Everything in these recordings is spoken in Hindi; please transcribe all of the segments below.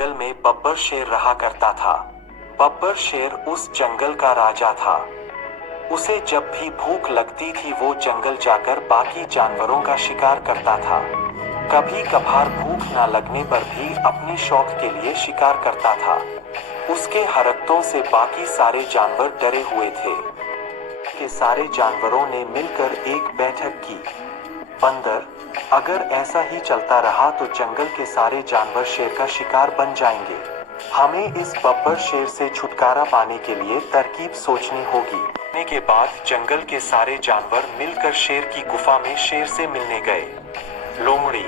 जंगल में बब्बर शेर रहा करता था। बब्बर शेर उस जंगल का राजा था। उसे जब भी भूख लगती थी वो जंगल जाकर बाकी जानवरों का शिकार करता था। कभी कभार भूख न लगने पर भी अपनी शौक के लिए शिकार करता था। उसके हरकतों से बाकी सारे जानवर डरे हुए थे। के सारे जानवरों ने मिलकर एक बैठक की। बंदर, अगर ऐसा ही चलता रहा तो जंगल के सारे जानवर शेर का शिकार बन जाएंगे। हमें इस बब्बर शेर से छुटकारा पाने के लिए तरकीब सोचनी होगी। के बाद जंगल के सारे जानवर मिलकर शेर की गुफा में शेर से मिलने गए। लोमड़ी,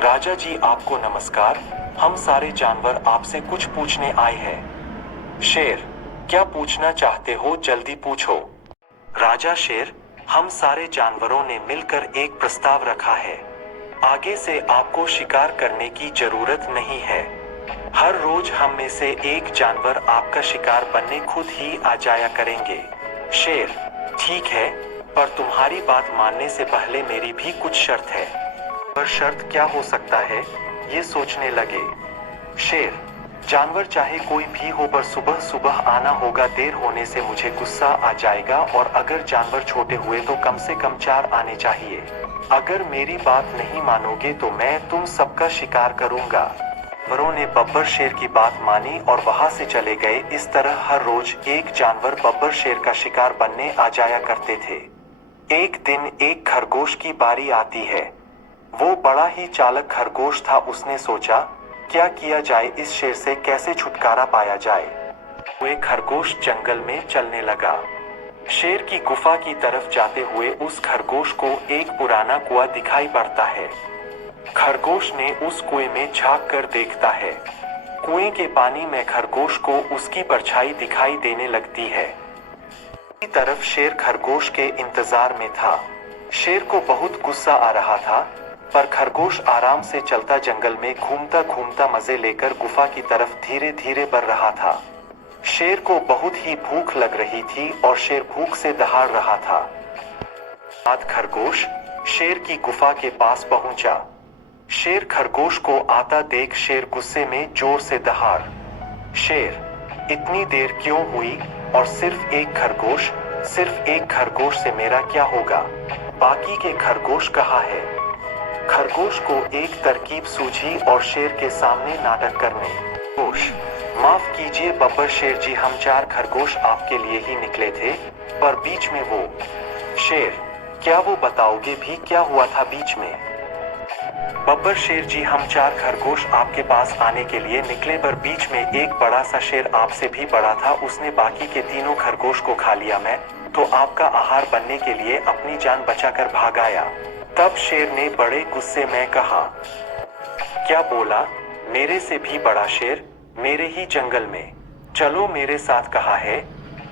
राजा जी आपको नमस्कार। हम सारे जानवर आपसे कुछ पूछने आए हैं। शेर, क्या पूछना चाहते हो जल्दी पूछो। राजा शेर, हम सारे जानवरों ने मिलकर एक प्रस्ताव रखा है। आगे से आपको शिकार करने की जरूरत नहीं है। हर रोज हम में से एक जानवर आपका शिकार बनने खुद ही आ जाया करेंगे। शेर, ठीक है, पर तुम्हारी बात मानने से पहले मेरी भी कुछ शर्त है। पर शर्त क्या हो सकता है, ये सोचने लगे। शेर, जानवर चाहे कोई भी हो पर सुबह सुबह आना होगा। देर होने से मुझे गुस्सा आ जाएगा और अगर जानवर छोटे हुए तो कम से कम 4 आने चाहिए। अगर मेरी बात नहीं मानोगे तो मैं तुम सबका शिकार करूंगा। जानवरों ने बब्बर शेर की बात मानी और वहां से चले गए। इस तरह हर रोज एक जानवर बब्बर शेर का शिकार बनने आ जाया करते थे। एक दिन एक खरगोश की बारी आती है। वो बड़ा ही चालाक खरगोश था। उसने सोचा, क्या किया जाए, इस शेर से कैसे छुटकारा पाया जाए। वे खरगोश जंगल में चलने लगा। शेर की गुफा की तरफ जाते हुए उस खरगोश को एक पुराना कुआं दिखाई पड़ता है। खरगोश ने उस कुएं में झांक कर देखता है। कुएं के पानी में खरगोश को उसकी परछाई दिखाई देने लगती है। दूसरी तरफ शेर खरगोश के इंतजार में था। शेर को बहुत गुस्सा आ रहा था, पर खरगोश आराम से चलता जंगल में घूमता घूमता मजे लेकर गुफा की तरफ धीरे धीरे बढ़ रहा था। शेर को बहुत ही भूख लग रही थी और शेर भूख से दहाड़ रहा था। बाद खरगोश शेर की गुफा के पास पहुंचा। शेर खरगोश को आता देख शेर गुस्से में जोर से दहाड़। शेर, इतनी देर क्यों हुई, और सिर्फ एक खरगोश से मेरा क्या होगा। बाकी के खरगोश कहाँ है। खरगोश को एक तरकीब सूझी और शेर के सामने नाटक करने। खरगोश, माफ कीजिए बब्बर शेर जी, हम 4 खरगोश आपके लिए ही निकले थे, पर बीच में वो। शेर, क्या वो बताओगे भी क्या हुआ था बीच में। बब्बर शेर जी, हम 4 खरगोश आपके पास आने के लिए निकले, पर बीच में एक बड़ा सा शेर आपसे भी बड़ा था। उसने बाकी के तीनों खरगोश को खा लिया। मैं तो आपका आहार बनने के लिए अपनी जान बचाकर भाग आया। तब शेर ने बड़े गुस्से में कहा, क्या बोला, मेरे से भी बड़ा शेर मेरे ही जंगल में। चलो मेरे साथ, कहा है,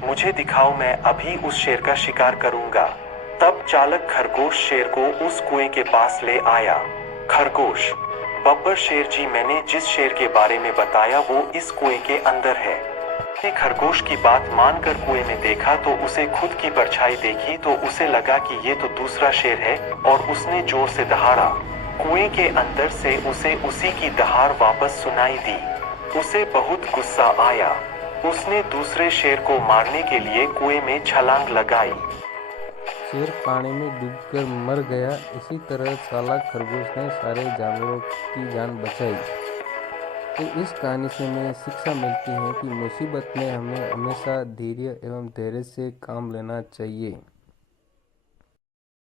मुझे दिखाओ, मैं अभी उस शेर का शिकार करूंगा। तब चालाक खरगोश शेर को उस कुएं के पास ले आया। खरगोश, बब्बर शेर जी, मैंने जिस शेर के बारे में बताया वो इस कुएं के अंदर है। उसने खरगोश की बात मानकर कुएं में देखा तो उसे खुद की परछाई देखी तो उसे लगा कि ये तो दूसरा शेर है और उसने जोर से दहाड़ा। कुएं के अंदर से उसे उसी की दहाड़ वापस सुनाई दी। उसे बहुत गुस्सा आया। उसने दूसरे शेर को मारने के लिए कुएं में छलांग लगाई। शेर पानी में डूबकर मर गया। इसी तरह चालाक खरगोश ने सारे जानवरों की जान बचाई। तो इस कहानी से हमें शिक्षा मिलती है कि मुसीबत में हमें हमेशा धैर्य एवं धैर्य से काम लेना चाहिए।